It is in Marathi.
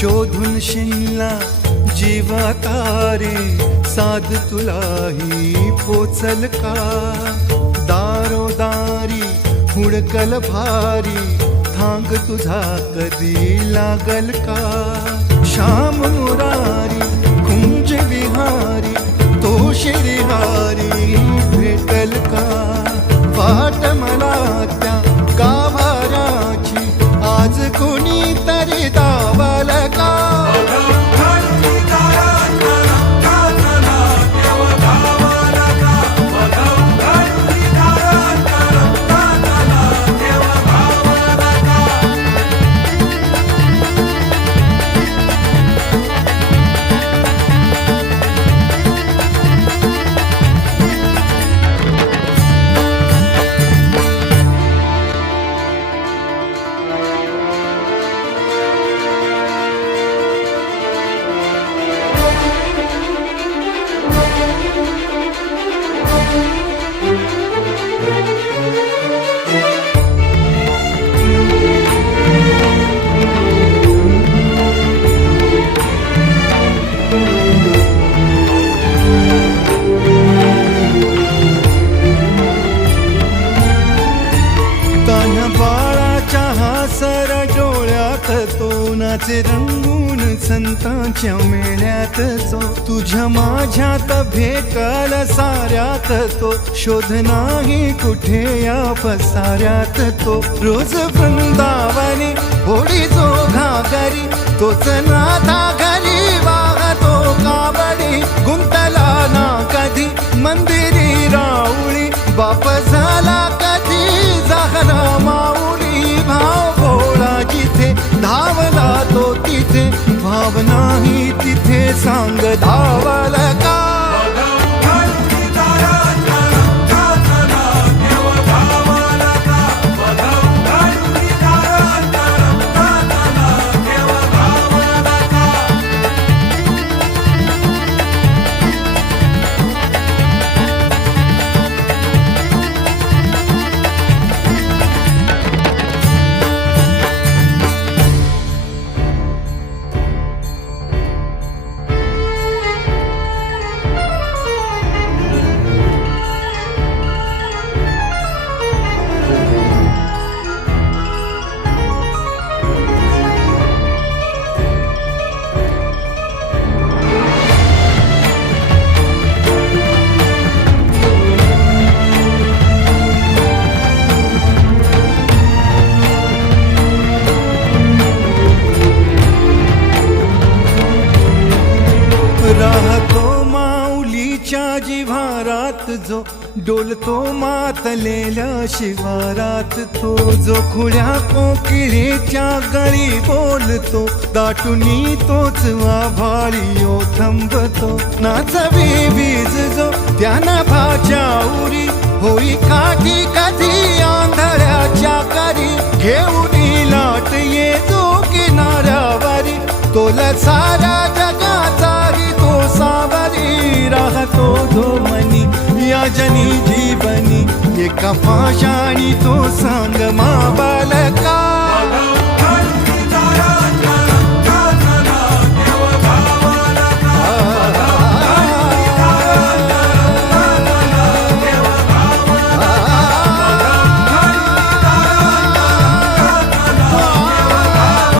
शोधून शिनला जीवा तारे साध तुलाही पोचल का दारोदारी हुडकल भारी थांग तुझा कधी लागल का श्याम मुरारी कुंज विहारी तो श्रीहारी भेटल का वाट मला त्या गाभाराची आज कोणी तरी दावल का सर डोळ्यात तो नाचे रंगून संतांच्या मेळ्यात जो तुझ्या माझ्यात भेटल साऱ्यात तो शोध नाही कुठे या पसाऱ्यात तो रोज वृंदावनी होडी जो घागरी तोच नाथा घरी वाहतो काबडी गुंतला ना कधी मंदिरी राऊळी बाप झाला कधी जाहरा माऊली भाव भोळा जिथे धावला तो तिथे भाव नाही तिथे सांग धावल का राहतो माऊलीच्या जिव्हारात जो डोलतो मातलेल्या शिवारात तो जो खुळ्या कोकिळेच्या गळी बोलतो दाटुनी तोच आभाळी थांबतो नाचवी वीज जो त्यानं भाच्या उरी होई काठी कधी आंधळ्याच्या करी घेऊन लाट ये जो किनाऱ्यावरी तोला सारा जगाचाही तो सावरी राहतो जो मनी या जनी जीवनी एका पाशाणी तो सांग माबाल